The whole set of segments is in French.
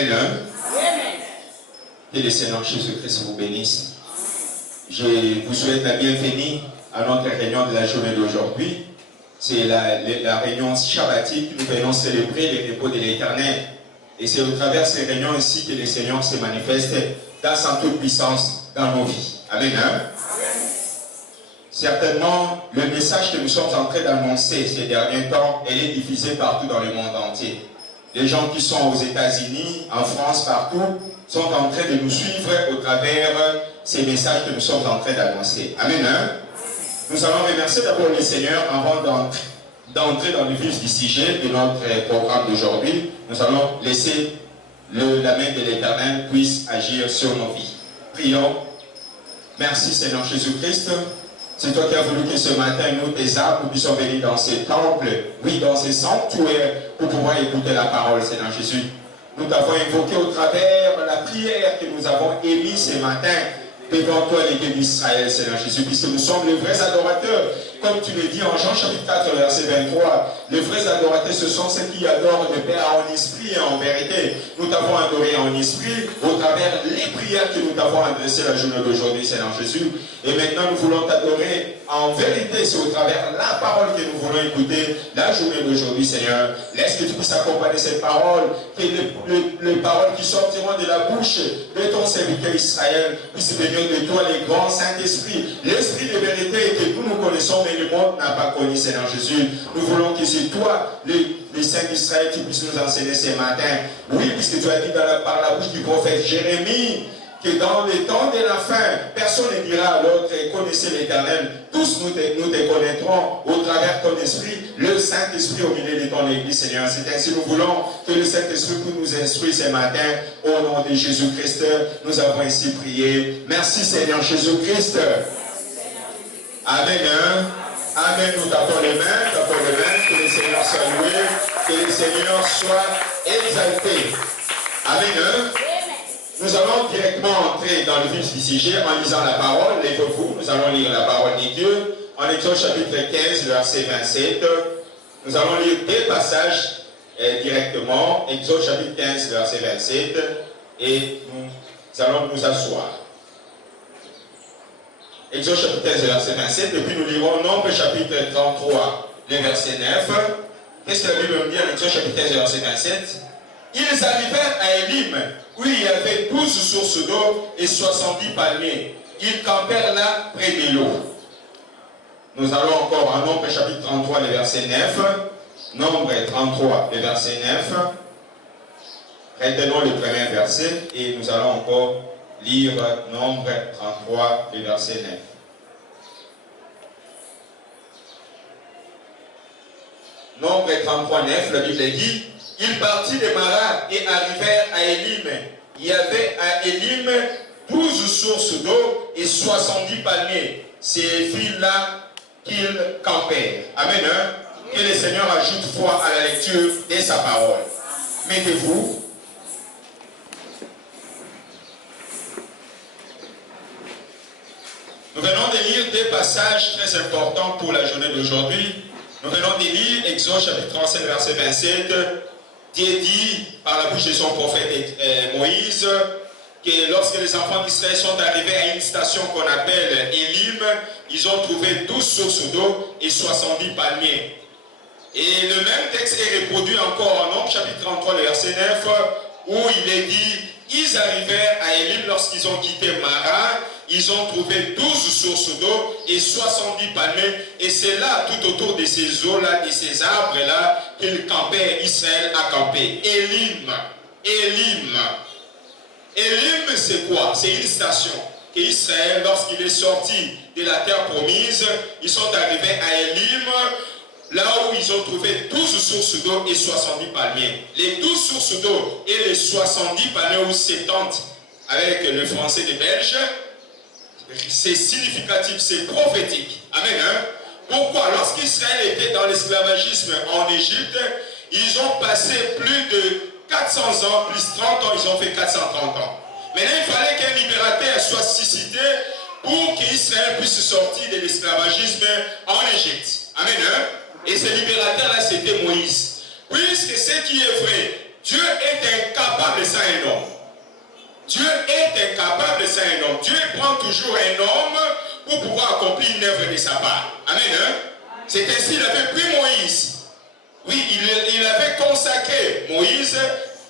Amen. Que le Seigneur Jésus-Christ vous bénisse. Je vous souhaite la bienvenue à notre réunion de la journée d'aujourd'hui. C'est la réunion shabbatique. Nous venons célébrer le repos de l'Éternel. Et c'est au travers de ces réunions ici que le Seigneur se manifeste dans sa toute puissance dans nos vies. Amen. Certainement, le message que nous sommes en train d'annoncer ces derniers temps, elle est diffusée partout dans le monde entier. Les gens qui sont aux États-Unis, en France, partout, sont en train de nous suivre au travers ces messages que nous sommes en train d'annoncer. Amen. Nous allons remercier d'abord le Seigneur avant d'entrer dans le vif du sujet de notre programme d'aujourd'hui. Nous allons laisser la main de l'Éternel puisse agir sur nos vies. Prions. Merci Seigneur Jésus-Christ. C'est toi qui as voulu que ce matin, nous, tes âmes, nous puissions venir dans ces temples, oui, dans ces sanctuaires, pour pouvoir écouter la parole, Seigneur Jésus. Nous t'avons invoqué au travers de la prière que nous avons émise ce matin devant toi, l'Église d'Israël, Seigneur Jésus, puisque nous sommes les vrais adorateurs. Comme tu le dis en Jean chapitre 4, verset 23, les vrais adorateurs, ce sont ceux qui adorent le Père en esprit et en vérité. Nous t'avons adoré en esprit au travers les prières que nous t'avons adressées la journée d'aujourd'hui, Seigneur Jésus. Et maintenant, nous voulons t'adorer en vérité. C'est au travers la parole que nous voulons écouter la journée d'aujourd'hui, Seigneur. Laisse que tu puisses accompagner cette parole, que les paroles qui sortiront de la bouche de ton serviteur Israël puissent venir de toi, les grands Saint-Esprit, l'Esprit de vérité que nous connaissons, mais le monde n'a pas connu, Seigneur Jésus. Nous voulons que c'est toi, les saints d'Israël, qui puissent nous enseigner ce matin. Oui, puisque tu as dit par la bouche du prophète Jérémie, que dans les temps de la fin, personne ne dira à l'autre, connaissez l'Éternel. Tous nous te connaîtrons au travers de ton esprit, le Saint-Esprit au milieu de ton Église, Seigneur. C'est ainsi nous voulons que le Saint-Esprit nous instruise ce matin. Au nom de Jésus-Christ, nous avons ainsi prié. Merci Seigneur Jésus-Christ. Amen. Amen. Nous tapons les mains, que le Seigneur soit loué, que le Seigneur soit exalté. Amen. Nous allons directement entrer dans le vif du sujet en lisant la parole. Lèvez-vous, nous allons lire la parole de Dieu. En Exode chapitre 15, verset 27. Nous allons lire deux passages directement. Exode chapitre 15, verset 27. Et nous allons nous asseoir. Exode chapitre 15, verset 27. Et puis nous lirons Nombre chapitre 33, le verset 9. Qu'est-ce que la Bible nous dit en Exode chapitre 15, verset 27? Ils arrivèrent à Élim, où il y avait 12 sources d'eau et 70 palmiers. Ils campèrent là près de l'eau. Nous allons encore en Nombre chapitre 33, le verset 9. Nombre 33, le verset 9. Retenons le premier verset et nous allons encore lire Nombre 33, le verset 9. Nombre 33, 9, la Bible dit: ils partirent de Mara et arrivèrent à Élim. Il y avait à Élim 12 sources d'eau et 70 palmiers. Ces villes-là qu'ils campèrent. Amen. Que le Seigneur ajoute foi à la lecture de sa parole. Mettez-vous. Nous venons de lire deux passages très importants pour la journée d'aujourd'hui. Nous venons de lire Exode chapitre 37, verset 27. Dieu dit par la bouche de son prophète Moïse que lorsque les enfants d'Israël sont arrivés à une station qu'on appelle Élim, ils ont trouvé 12 sources d'eau et 70 palmiers. Et le même texte est reproduit encore en Nombre chapitre 33, le verset 9, où il est dit: ils arrivèrent à Élim lorsqu'ils ont quitté Mara, ils ont trouvé 12 sources d'eau et 70 palmiers, et c'est là, tout autour de ces eaux-là, de ces arbres-là, qu'ils campaient, Israël a campé. Élim. Élim. Élim, c'est quoi? C'est une station que Israël, lorsqu'il est sorti de la terre promise, ils sont arrivés à Élim, là où ils ont trouvé 12 sources d'eau et 70 palmiers. Les 12 sources d'eau et les 70 palmiers où s'étendent avec le français des Belges, c'est significatif, c'est prophétique. Amen. Pourquoi? Lorsqu'Israël était dans l'esclavagisme en Égypte, ils ont passé plus de 400 ans, plus 30 ans, ils ont fait 430 ans. Maintenant, il fallait qu'un libérateur soit suscité pour qu'Israël puisse sortir de l'esclavagisme en Égypte. Amen. Et ce libérateur-là, c'était Moïse. Puisque ce qui est vrai, Dieu est incapable de ça un homme. Dieu est incapable de ça un homme. Dieu prend toujours un homme pour pouvoir accomplir une œuvre de sa part. Amen. Hein? C'est ainsi qu'il avait pris Moïse. Oui, il avait consacré Moïse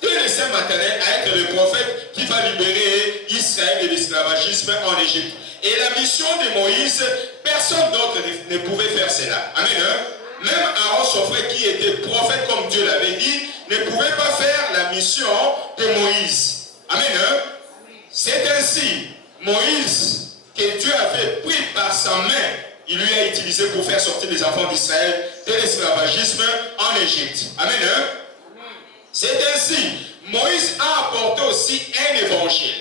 dès le sein maternel à être le prophète qui va libérer Israël de l'esclavagisme en Égypte. Et la mission de Moïse, personne d'autre ne pouvait faire cela. Amen. Hein? Même Aaron, son frère, qui était prophète comme Dieu l'avait dit, ne pouvait pas faire la mission de Moïse. Amen. Hein? C'est ainsi, Moïse, que Dieu avait pris par sa main, il lui a utilisé pour faire sortir les enfants d'Israël de l'esclavagisme en Égypte. Amen. Hein? C'est ainsi, Moïse a apporté aussi un évangile.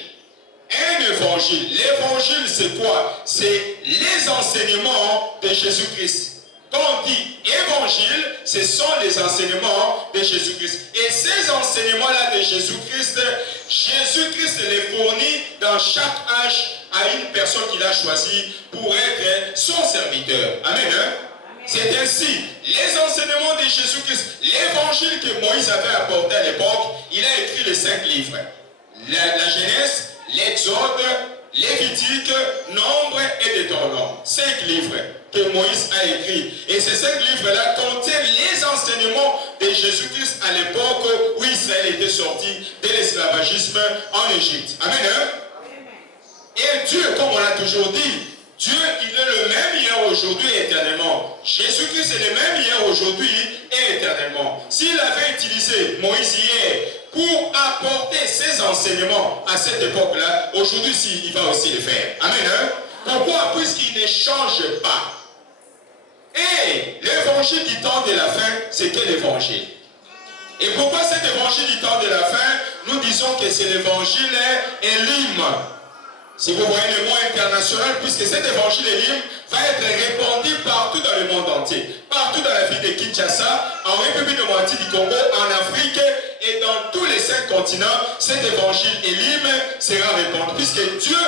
Un évangile. L'évangile, c'est quoi? C'est les enseignements de Jésus-Christ. Quand on dit évangile, ce sont les enseignements de Jésus-Christ. Et ces enseignements-là de Jésus-Christ, Jésus-Christ les fournit dans chaque âge à une personne qu'il a choisie pour être son serviteur. Amen. Hein? C'est ainsi, les enseignements de Jésus-Christ, l'évangile que Moïse avait apporté à l'époque, il a écrit les 5 livres. La Genèse, l'Exode, Lévitique, Nombre et Deutéronome. 5 livres que Moïse a écrits. Et ces 5 livres-là contiennent les enseignements de Jésus-Christ à l'époque où Israël était sorti de l'esclavagisme en Égypte. Amen. Hein? Et Dieu, comme on l'a toujours dit, Dieu, il est le même hier, aujourd'hui et éternellement. Jésus-Christ est le même hier, aujourd'hui et éternellement. S'il avait utilisé Moïse hier pour apporter ses enseignements à cette époque-là, aujourd'hui, il va aussi le faire. Amen. Hein? Pourquoi? Puisqu'il ne change pas. Et l'évangile du temps de la fin, c'est quel évangile? Et pourquoi cet évangile du temps de la fin, nous disons que c'est l'évangile Elim. Si vous voyez le mot international, puisque cet évangile Elim va être répandu partout dans le monde entier. Partout dans la ville de Kinshasa, en République démocratique du Congo, en Afrique et dans tous les 5 continents, cet évangile Elim sera répandu. Puisque Dieu,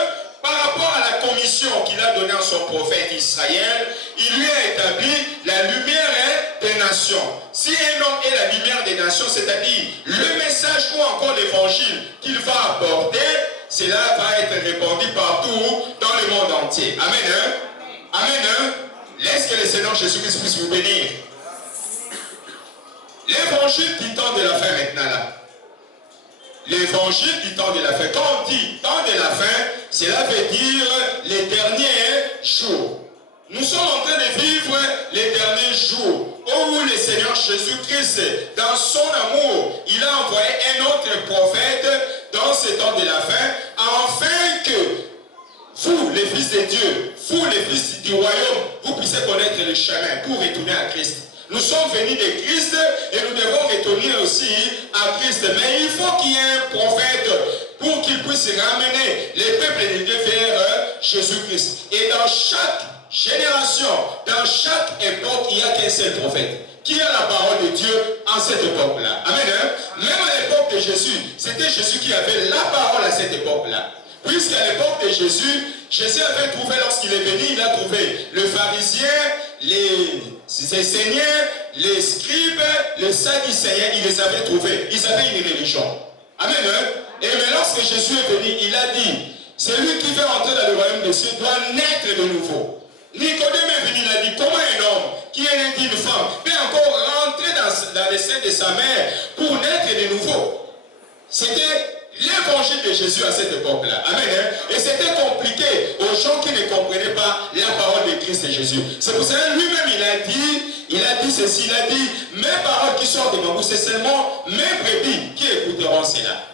par rapport à la commission qu'il a donnée à son prophète Israël, il lui a établi la lumière des nations. Si un homme est la lumière des nations, c'est-à-dire le message ou encore l'évangile qu'il va apporter, cela va être répandu partout dans le monde entier. Amen. Hein? Amen. Hein? Laisse que le Seigneur Jésus-Christ puisse vous bénir. L'évangile du temps de la fin maintenant là. L'évangile du temps de la fin. Quand on dit temps de la fin, cela veut dire les derniers jours. Nous sommes en train de vivre les derniers jours où le Seigneur Jésus-Christ, dans son amour, il a envoyé un autre prophète dans ce temps de la fin, afin que vous, les fils de Dieu, vous, les fils du royaume, vous puissiez connaître le chemin pour retourner à Christ. Nous sommes venus de Christ et nous devons retourner aussi à Christ. Mais il faut qu'il y ait un prophète pour qu'il puisse ramener les peuples de Dieu vers Jésus-Christ. Et dans chaque génération, dans chaque époque, il n'y a qu'un seul prophète qui a la parole de Dieu en cette époque-là. Amen. Hein? Même à l'époque de Jésus, c'était Jésus qui avait la parole à cette époque-là. Puisqu'à l'époque de Jésus, Jésus avait trouvé, lorsqu'il est venu, il a trouvé le pharisien, les enseignants, les scribes, les sadducéens, il les avait trouvés. Ils avaient une religion. Amen. Hein? Et mais lorsque Jésus est venu, il a dit, celui qui veut entrer dans le royaume des cieux doit naître de nouveau. Nicodème est venu, il a dit, comment un homme qui est né d'une femme peut encore rentrer dans les seins de sa mère pour naître de nouveau? C'était l'évangile de Jésus à cette époque-là. Amen. Hein? Et c'était compliqué aux gens qui ne comprenaient pas la parole de Christ et Jésus. C'est pour ça que lui-même il a dit ceci, il a dit, mes paroles qui sortent de ma bouche, c'est seulement mes brebis qui écouteront cela.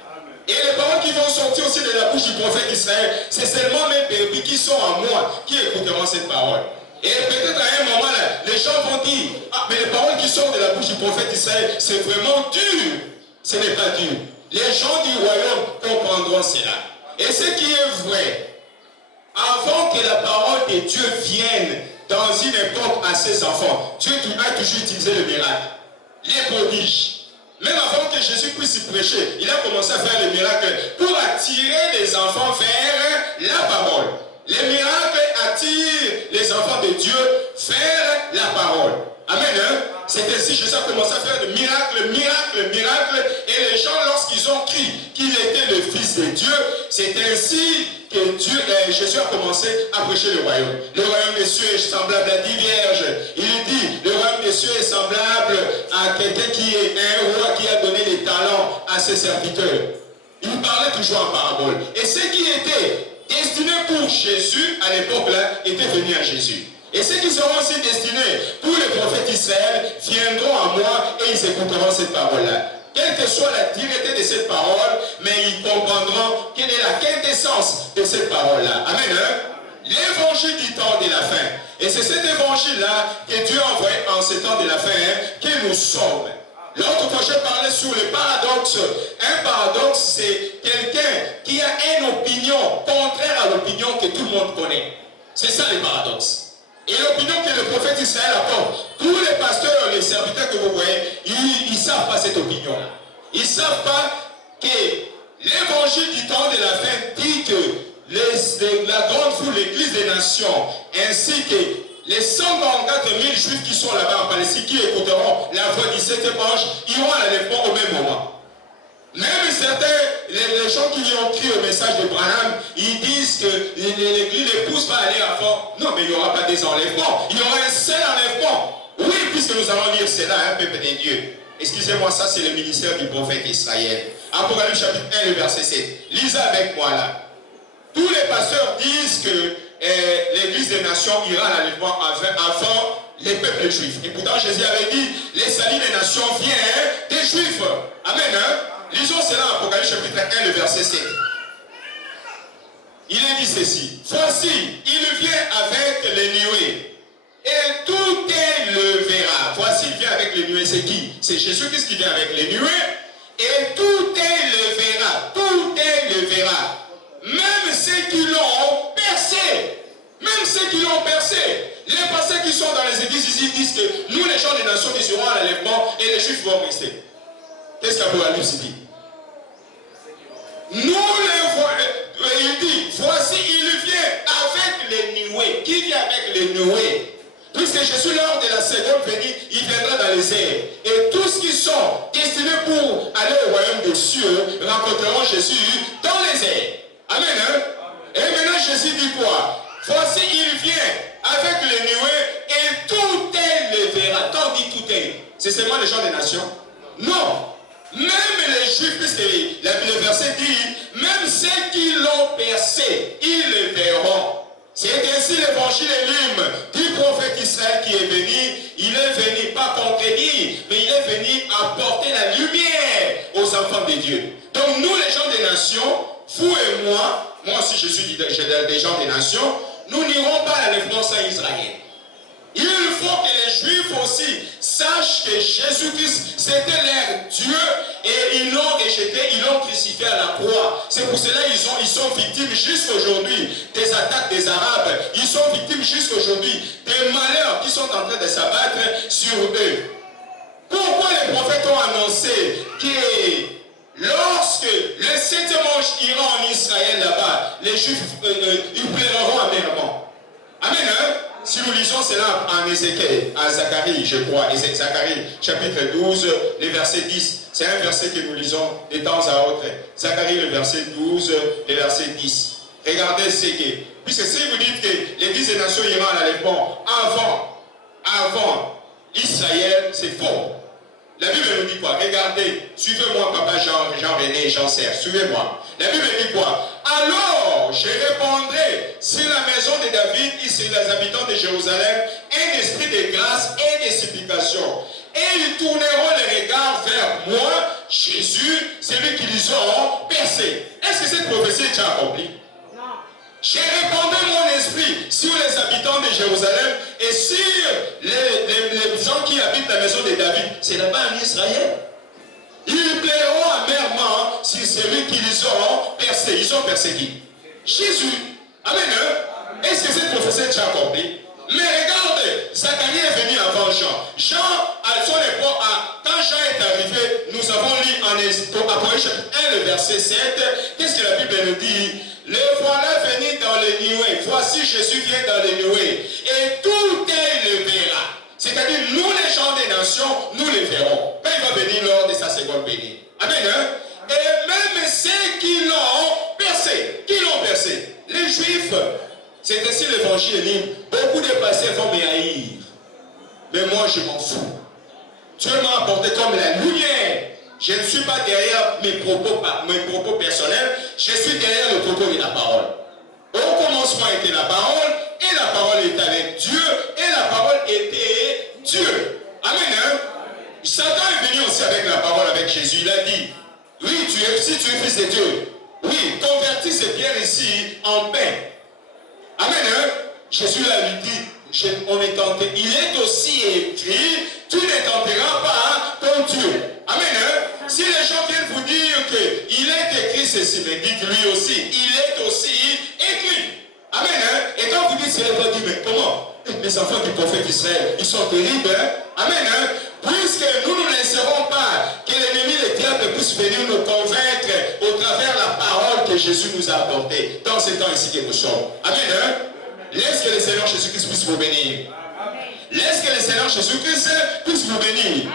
Et les paroles qui vont sortir aussi de la bouche du prophète Israël, c'est seulement mes brebis qui sont en moi qui écouteront cette parole. Et peut-être à un moment là, les gens vont dire, ah, mais les paroles qui sortent de la bouche du prophète Israël, c'est vraiment dur. Ce n'est pas dur. Les gens du royaume comprendront cela. Et ce qui est vrai, avant que la parole de Dieu vienne dans une époque à ses enfants, Dieu a toujours utilisé le miracle, les prodiges. Même avant que Jésus puisse prêcher, il a commencé à faire le miracle pour attirer les enfants vers la parole. Les miracles attirent les enfants de Dieu vers la parole. Amen. Hein? C'est ainsi Jésus a commencé à faire de miracles, miracles, miracles. Et les gens, lorsqu'ils ont cru qu'il était le Fils de Dieu, c'est ainsi que Jésus a commencé à prêcher le royaume. Le royaume des cieux est semblable à 10 vierges. Il dit, le royaume des cieux est semblable à quelqu'un qui est un roi qui a donné des talents à ses serviteurs. Il parlait toujours en parabole. Et ce qui était destiné pour Jésus à l'époque-là était venu à Jésus. Et ceux qui seront aussi destinés pour les prophètes d'Israël viendront à moi et ils écouteront cette parole-là. Quelle que soit la dureté de cette parole, mais ils comprendront quelle est la quintessence de cette parole-là. Amen. Hein? L'évangile du temps de la fin. Et c'est cet évangile-là que Dieu a envoyé en ce temps de la fin que nous sommes. L'autre fois, j'ai parlé sur le paradoxe. Un paradoxe, c'est quelqu'un qui a une opinion contraire à l'opinion que tout le monde connaît. C'est ça le paradoxe. Et l'opinion que le prophète Israël apporte, tous les pasteurs, les serviteurs que vous voyez, ils ne savent pas cette opinion-là. Ils ne savent pas que l'évangile du temps de la fin dit que la grande foule, l'église des nations, ainsi que les 124 000 juifs qui sont là-bas en Palestine, qui écouteront la voix du septième ange, iront à l'enlèvement au même moment. Même certains, les gens qui ont cru au message de Branham, ils disent que l'église ne pousse pas à aller à fond. Non, mais il n'y aura pas des enlèvements. Il y aura un seul enlèvement. Oui, puisque nous allons lire cela, un peuple de Dieu. Excusez-moi, ça c'est le ministère du prophète Israël. Apocalypse chapitre 1, le verset 7. Lisez avec moi là. Tous les pasteurs disent que l'église des nations ira à l'enlèvement avant les peuples juifs. Et pourtant Jésus avait dit, les saluts des nations viennent des juifs. Amen. Hein? Lisons cela en Apocalypse chapitre 1, le verset 7. Il est dit ceci. Voici, il vient avec les nuées. Et tout est le verra. Voici, il vient avec les nuées. C'est qui? C'est Jésus-Christ qui vient avec les nuées. Et tout est le verra. Tout est le verra. Même ceux qui l'ont percé. Même ceux qui l'ont percé. Les pasteurs qui sont dans les églises ici disent que nous, les gens des nations, nous irons à l'enlèvement et les juifs vont rester. Qu'est-ce qu'Apocalypse dit? Nous les voyons. Il dit, voici, il vient avec les nuées. Qui vient avec les nuées? Puisque Jésus, lors de la seconde venue, il viendra dans les airs. Et tous qui sont destinés pour aller au royaume des cieux rencontreront Jésus dans les airs. Amen. Hein? Et maintenant, Jésus dit quoi? Voici, il vient avec les nuées et tout est le verra. Quand on dit tout est, c'est seulement les gens des nations? Non. Même les juifs, puisque le verset dit, même ceux qui l'ont percé, ils le verront. C'est ainsi l'évangile élume du prophète Israël qui est venu. Il est venu pas contredire, mais il est venu apporter la lumière aux enfants de Dieu. Donc nous, les gens des nations, vous et moi aussi je suis des gens des nations, nous n'irons pas à l'enlèvement sans Israël. Il faut que les Juifs aussi sachent que Jésus-Christ, c'était leur Dieu et ils l'ont rejeté, ils l'ont crucifié à la croix. C'est pour cela qu'ils sont victimes jusqu'aujourd'hui des attaques des Arabes. Ils sont victimes jusqu'aujourd'hui des malheurs qui sont en train de s'abattre sur eux. Pourquoi les prophètes ont annoncé que lorsque le septième ange ira en Israël là-bas, les Juifs ils pleureront amèrement. Amen. Hein? Si nous lisons cela en Ézéchiel, en Zacharie, je crois, Zacharie chapitre 12, le verset 10, c'est un verset que nous lisons de temps à autre. Zacharie, le verset 12, le verset 10. Regardez ce que, puisque si vous dites que l'église des nations ira à l'enlèvement avant Israël, c'est faux. La Bible nous dit quoi? Regardez, suivez-moi, papa Jean-René et Jean-Serge, suivez-moi. La Bible dit quoi? Alors, je répondrai sur la maison de David et sur les habitants de Jérusalem un esprit de grâce et de supplication. Et ils tourneront les regards vers moi, Jésus, celui qui les auront percé. Est-ce que cette prophétie est accomplie? J'ai répandu mon esprit sur les habitants de Jérusalem et sur les gens qui habitent la maison de David. C'est là-bas en Israël. Ils plairont amèrement sur celui qui les auront percé. Ils ont percé qui? Jésus. Amen. Est-ce que cette prophétie est accomplie? Mais regarde, Zacharie est venu avant Jean. Jean, à son époque, quand Jean est arrivé, nous avons lu en Apocalypse chapitre 1, le verset 7. Qu'est-ce que la Bible nous dit? Le voilà venu dans les nuées. Voici Jésus vient dans les nuées. Et tout est le verra. C'est-à-dire, nous les gens des nations, nous les verrons. Quand il va venir lors de sa seconde venue. Amen. Hein? Et même ceux qui l'ont percé, les Juifs, c'est ainsi l'évangile est libre. Beaucoup de passés vont me haïr. Mais moi, je m'en fous. Dieu m'a apporté comme la lumière. Je ne suis pas derrière mes propos personnels. Je suis derrière le propos de la parole. Au commencement était la parole, et la parole était avec Dieu, et la parole était Dieu. Amen. Hein? Satan est venu aussi avec la parole, avec Jésus. Il a dit, oui, si tu es fils de Dieu, oui, convertis ces pierres ici en pain. Amen. Hein? Jésus lui dit, on est tenté. Il est aussi écrit, tu ne tenteras pas ton Dieu. Amen. Hein? Si les gens viennent vous dire qu'il est écrit ceci, mais dites lui aussi, il est aussi écrit. Amen. Hein? Et quand vous dites cela, vous dites, mais comment? Les enfants du prophète Israël, ils sont terribles. Hein? Amen. Hein? Puisque nous ne laisserons pas que l'ennemi, le diable, puisse venir nous convaincre au travers de la parole que Jésus nous a apportée dans ce temps ici que nous sommes. Amen. Hein? Laisse que le Seigneur Jésus-Christ puisse vous bénir. Laisse que le Seigneur Jésus-Christ puisse vous bénir.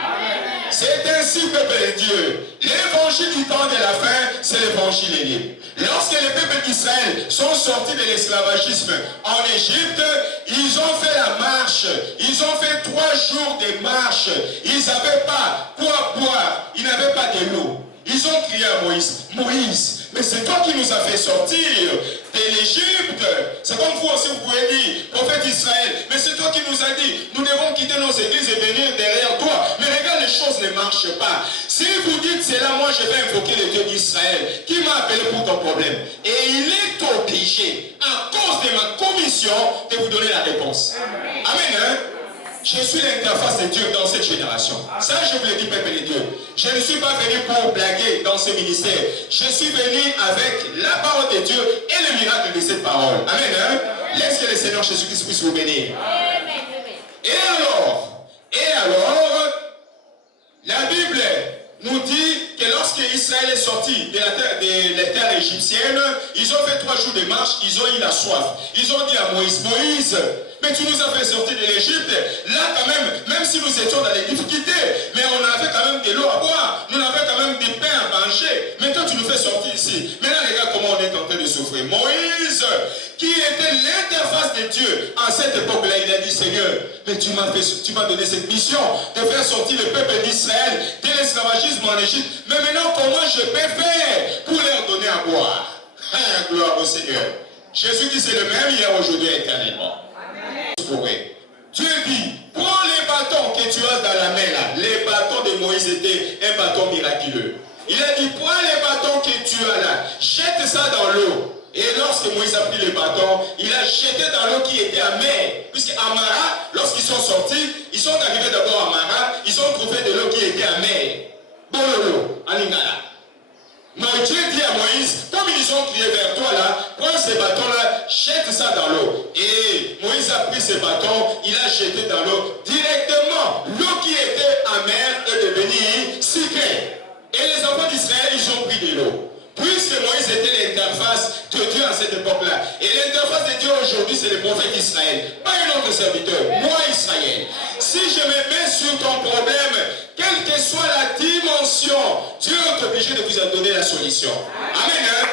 C'est ainsi, peuple de Dieu. L'évangile du temps de la fin, c'est l'évangile libre. Lorsque les peuples d'Israël sont sortis de l'esclavagisme en Égypte, ils ont fait la marche. Ils ont fait 3 jours de marche. Ils n'avaient pas quoi boire. Ils n'avaient pas de l'eau. Ils ont crié à Moïse, Moïse, mais c'est toi qui nous as fait sortir de l'Égypte. C'est comme vous aussi, vous pouvez dire, prophète Israël, mais c'est toi qui nous as dit, nous devons quitter nos églises et venir derrière toi. Mais regarde, les choses ne marchent pas. Si vous dites cela, moi je vais invoquer le Dieu d'Israël, qui m'a appelé pour ton problème. Et il est obligé, à cause de ma commission, de vous donner la réponse. Amen. Amen, hein? Je suis l'interface de Dieu dans cette génération. Ça, je vous le dis, peuple de Dieu. Je ne suis pas venu pour blaguer dans ce ministère. Je suis venu avec la parole de Dieu et le miracle de cette parole. Amen. Hein? Laisse que le Seigneur Jésus-Christ puisse vous bénir. Et alors, la Bible nous dit que lorsque Israël est sorti de la terre égyptienne, ils ont fait 3 jours de marche, ils ont eu la soif. Ils ont dit à Moïse, Moïse, mais tu nous as fait sortir de l'Égypte. Là quand même si nous étions dans les difficultés, mais on avait quand même de l'eau à boire, nous avions quand même des pains à manger. Mais toi tu nous fais sortir ici. Maintenant regarde comment on est en train de souffrir. Moïse, qui était l'interface de Dieu en cette époque-là, il a dit, Seigneur, mais tu m'as donné cette mission de faire sortir le peuple d'Israël de l'esclavagisme en Égypte. Mais maintenant, comment je peux faire pour leur donner à boire? Gloire au Seigneur. Jésus-Christ est le même hier, aujourd'hui, éternellement. Dieu dit, prends les bâtons que tu as dans la main là. Les bâtons de Moïse étaient un bâton miraculeux. Il a dit, prends les bâtons que tu as là, jette ça dans l'eau. Et lorsque Moïse a pris les bâtons, il a jeté dans l'eau qui était amère. Puisque à Mara, lorsqu'ils sont sortis, ils sont arrivés d'abord à Mara, ils ont trouvé de l'eau qui était amère. Bololo, en Lingala. Mais Dieu dit à Moïse, comme ils ont crié vers toi là, prends ces bâtons-là, jette ça dans l'eau. Et Moïse a pris ces bâtons, il a jeté dans l'eau. Directement, l'eau qui était amère est devenue sucrée. Et les enfants d'Israël, ils ont pris de l'eau. Puisque Moïse était l'interface de Dieu à cette époque-là. Et l'interface de Dieu aujourd'hui, c'est le prophète d'Israël. Pas un autre serviteur, moi Israël. Si je me mets sur ton problème, quelle que soit la dimension, Dieu est obligé de vous donner la solution. Amen. Hein?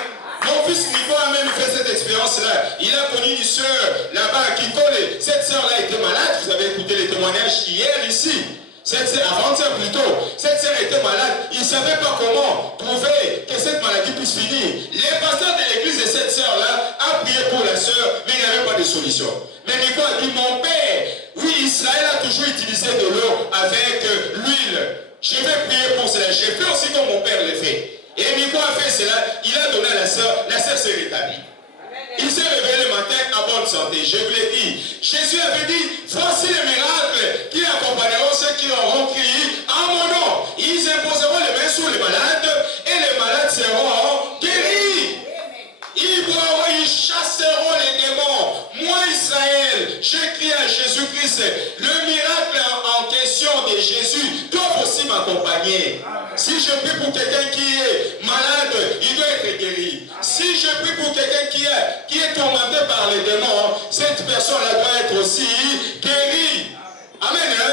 Mon fils Nico a même fait cette expérience-là. Il a connu une soeur là-bas qui connaît. Cette soeur-là était malade. Vous avez écouté les témoignages hier ici. Avant-hier plutôt, cette sœur était malade. Il ne savait pas comment trouver que cette maladie puisse finir. Les pasteurs de l'église de cette sœur-là a prié pour la sœur, mais il n'y avait pas de solution. Mais Nico a dit, mon père, oui, Israël a toujours utilisé de l'eau avec l'huile. Je vais prier pour cela. J'ai fait aussi comme mon père le fait. Et Nico a fait cela, il a donné à la sœur s'est rétablie. Il s'est réveillé le matin à bonne santé. Je vous l'ai dit. Jésus avait dit, voici les miracles qui accompagneront ceux qui auront crié en mon nom. Ils imposeront les mains sur les malades et les malades seront guéris. Ils chasseront les démons. Moi, Israël, j'écris à Jésus-Christ. Le miracle en question de Jésus doit aussi m'accompagner. Si je prie pour quelqu'un qui est malade, il doit être guéri. Si je prie pour quelqu'un qui est tourmenté par les démons, cette personne-là doit être aussi guérie. Amen. Hein?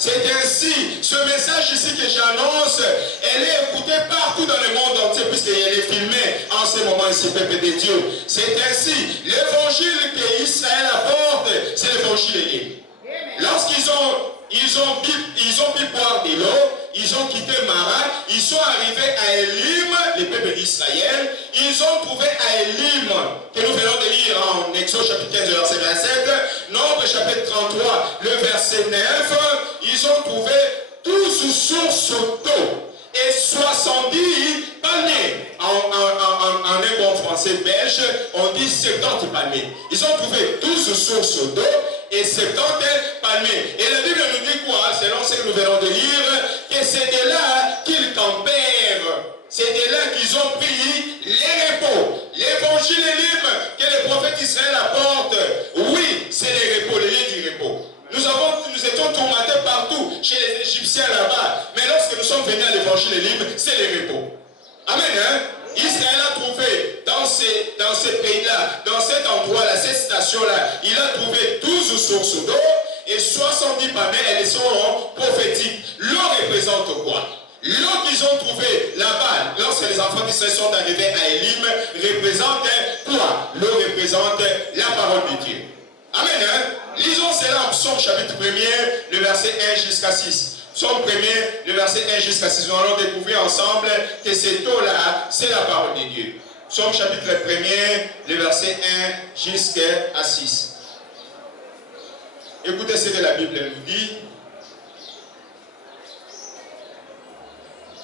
C'est ainsi, ce message ici que j'annonce, elle est écoutée partout dans le monde entier, puisqu'elle est filmée en ce moment ici, peuple de Dieu. C'est ainsi, l'évangile qu'Israël apporte, c'est l'évangile libre. Lorsqu'ils ont pu boire de l'eau, ils ont quitté Mara, ils sont arrivés à Élim, les peuples d'Israël, ils ont trouvé à Élim, que nous venons de lire en Exode chapitre 15, verset 27, Nombre chapitre 33, le verset 9, ils ont trouvé 12 sources d'eau et 70 palmiers. En un bon français belge, on dit 70 palmiers. Ils ont trouvé 12 sources d'eau et 70 palmiers. Et la Bible nous dit quoi, selon ce que nous venons de lire, que c'est de là qu'ils campèrent. C'est de là qu'ils ont pris les repos. L'évangile libre que le prophète Israël apporte, oui, c'est les repos, les lieux du repos. Nous étions tourmentés partout, chez les Égyptiens là-bas. Mais lorsque nous sommes venus à l'évangile libre, c'est les repos. Amen, hein? Israël a trouvé dans ces pays-là, dans cet endroit-là, cette station-là, il a trouvé 12 sources d'eau et 70 palmiers, elles sont prophétiques. L'eau représente quoi? L'eau qu'ils ont trouvée là-bas, lorsque les enfants d'Israël sont arrivés à Élim, représente quoi? L'eau représente la parole de Dieu. Amen, hein? Lisons cela en Psaume chapitre 1er, le verset 1 jusqu'à 6. Psaume 1er, le verset 1 jusqu'à 6. Nous allons découvrir ensemble que cette eau-là, c'est la parole de Dieu. Psaume chapitre 1er, le verset 1 jusqu'à 6. Écoutez ce que la Bible nous dit.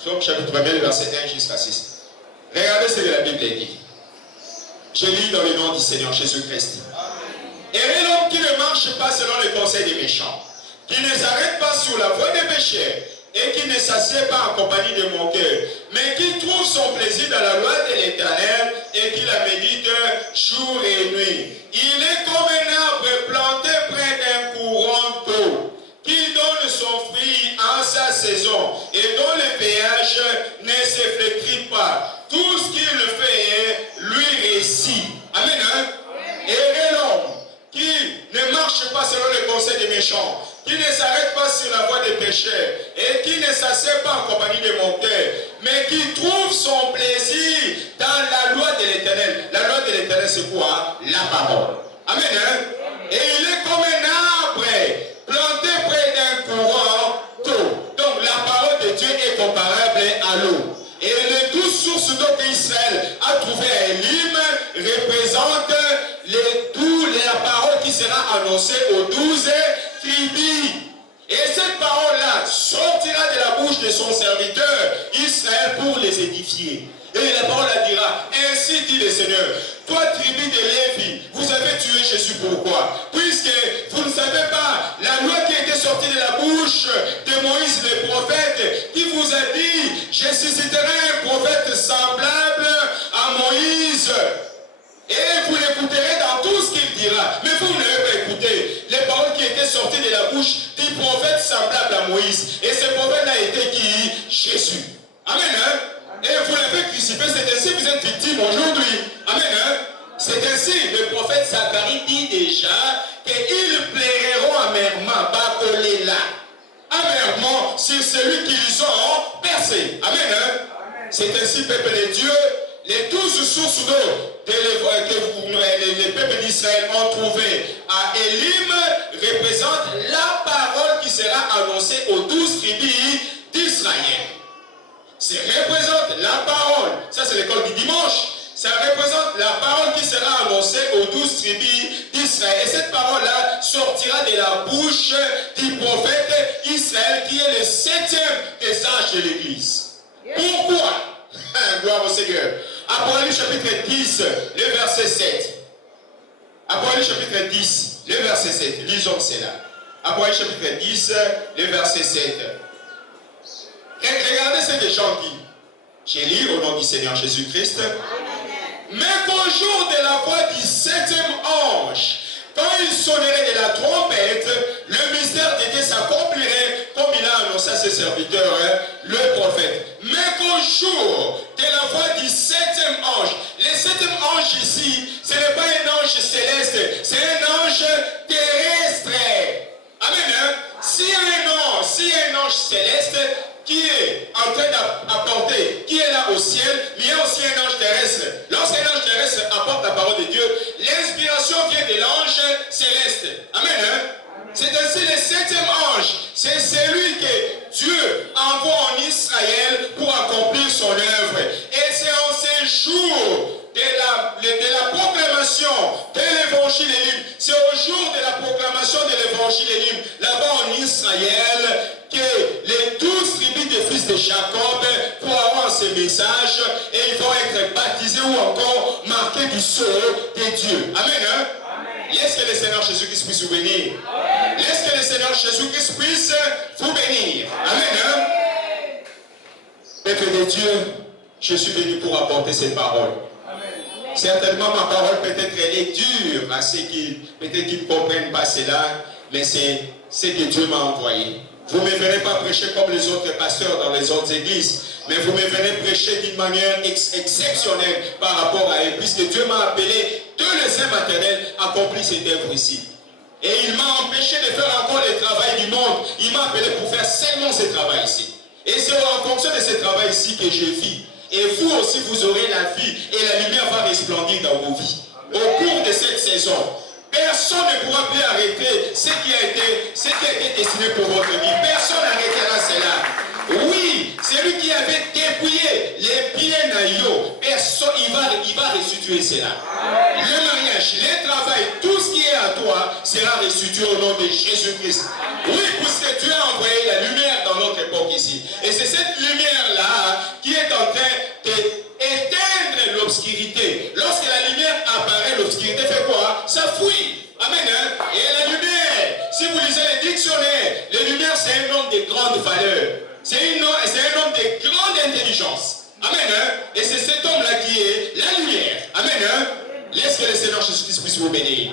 Psaume chapitre 1er, le verset 1 jusqu'à 6. Regardez ce que la Bible dit. Je lis dans le nom du Seigneur Jésus-Christ. Heureux l'homme qui ne marche pas selon les conseils des méchants, qui ne s'arrête pas sur la voie des pécheurs, et qui ne s'assied pas en compagnie de moqueurs, mais qui trouve son plaisir dans la loi de l'Éternel, et qui la médite jour et nuit. Il est comme un arbre planté près d'un courant d'eau, qui donne son fruit en sa saison, et dont le péage ne se flétrit pas. Tout ce qu'il fait, lui réussit. Amen, hein? Heureux l'homme qui ne marche pas selon les conseils des méchants, qui ne s'arrête pas sur la voie des pécheurs, et qui ne s'assied pas en compagnie des moqueurs, mais qui trouve son plaisir dans la loi de l'Éternel. La loi de l'Éternel, c'est quoi? La parole. Amen, hein? Et il est comme un arbre planté près d'un courant d'eau. Donc la parole de Dieu est comparable à l'eau. Et les 12 sources d'eau qu'Israël a trouvées à Élim représentent la parole qui sera annoncée aux 12 tribus. Et cette parole-là sortira de la bouche de son serviteur Israël pour les édifier. Et la parole dira, ainsi dit le Seigneur, toi tribu de Lévi, vous avez tué Jésus, pourquoi? Puisque vous ne savez pas la loi qui était sortie de la bouche de Moïse le prophète, qui vous a dit, je susciterai un prophète semblable à Moïse. Et vous l'écouterez dans tout ce qu'il dira. Mais vous n'avez pas écouté les paroles qui étaient sorties de la bouche du prophète semblable à Moïse. Et ce prophète a été qui? Jésus. Amen, hein? Et vous l'avez crucifié, c'est ainsi que vous êtes victime aujourd'hui. Amen, hein? C'est ainsi, le prophète Zacharie dit déjà qu'ils plairont amèrement, bacolé là, amèrement sur celui qu'ils ont percé. Amen, hein? C'est ainsi, peuple de Dieu, les 12 sources d'eau que les peuples d'Israël ont trouvées à Élim représentent la parole qui sera annoncée aux 12 tribus d'Israël. Ça représente la parole. Ça, c'est l'école du dimanche. Ça représente la parole qui sera annoncée aux 12 tribus d'Israël. Et cette parole-là sortira de la bouche du prophète Israël, qui est le 7e des âges de l'Église. Pourquoi? Gloire au Seigneur. Apocalypse chapitre 10, le verset 7. Apocalypse chapitre 10, le verset 7. Lisons cela. Apocalypse chapitre 10, le verset 7. Regardez ce que Jean dit. J'ai lu au nom du Seigneur Jésus-Christ. Mais qu'au jour de la voix du 7e ange, quand il sonnerait de la trompette, le mystère de Dieu s'accomplirait comme il a annoncé à ses serviteurs, le prophète. Mais qu'au jour de la voix du 7e ange, le 7e ange ici, ce n'est pas un ange céleste, c'est un ange terrestre. Amen. S'il y a un ange a aussi un ange terrestre. Lorsqu'un ange terrestre apporte la parole de Dieu, l'inspiration vient de l'ange céleste. Amen. Hein? C'est ainsi le septième ange. C'est celui que Dieu envoie en Israël pour accomplir son œuvre. Et c'est en ces jours de la proclamation de l'évangile est libre. C'est au jour de la proclamation de l'évangile est libre, là-bas en Israël, que les 12 tribus des fils de Jacob vont avoir ce message et ils vont être baptisés ou encore marqués du sceau de Dieu. Amen. Hein? Laisse que le Seigneur Jésus-Christ puisse vous bénir. Laisse que le Seigneur Jésus-Christ puisse vous bénir. Amen. Hein? Peuple de Dieu, je suis venu pour apporter cette parole. Certainement, ma parole peut-être elle est dure à ceux qui peut-être qui ne comprennent pas cela, mais c'est ce que Dieu m'a envoyé. Vous ne me verrez pas prêcher comme les autres pasteurs dans les autres églises, mais vous me verrez prêcher d'une manière exceptionnelle par rapport à eux, puisque Dieu m'a appelé de le sein maternel à accomplir cette œuvre ici. Et il m'a empêché de faire encore le travail du monde. Il m'a appelé pour faire seulement ce travail ici. Et c'est en fonction de ce travail ici que je vis. Et vous aussi, vous aurez la vie et la lumière va resplendir dans vos vies. Au cours de cette saison, personne ne pourra plus arrêter ce qui a été destiné pour votre vie. Personne n'arrêtera cela. Oui, celui qui avait dépouillé les biens d'Aïo, personne, il va restituer cela. Le mariage, le travail, tout ce qui est à toi sera restitué au nom de Jésus-Christ. Oui, puisque Dieu a envoyé la lumière dans notre époque ici. Et c'est cette lumière-là qui est en train d'éteindre l'obscurité. Lorsque la lumière apparaît, l'obscurité fait quoi? Ça fuit. Amen. Hein? Et la lumière, si vous lisez les dictionnaires, la lumière c'est un homme de grande valeur. C'est un homme de grande intelligence. Amen. Hein? Et c'est cet homme-là qui est la lumière. Amen. Hein? Laisse que le Seigneur Jésus-Christ puisse vous bénir.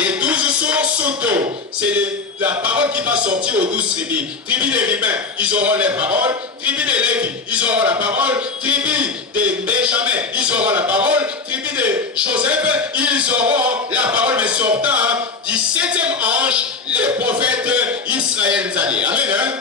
Les 12 sources d'eau, c'est la parole qui va sortir aux 12 tribus. Tribus des Rimains, ils auront les paroles. Tribus des Lévi, ils auront la parole. Tribus de Benjamin, ils auront la parole. Tribus de Joseph, ils auront la parole. Mais sortant du 7e ange, les prophètes Israël allés. Amen. Hein?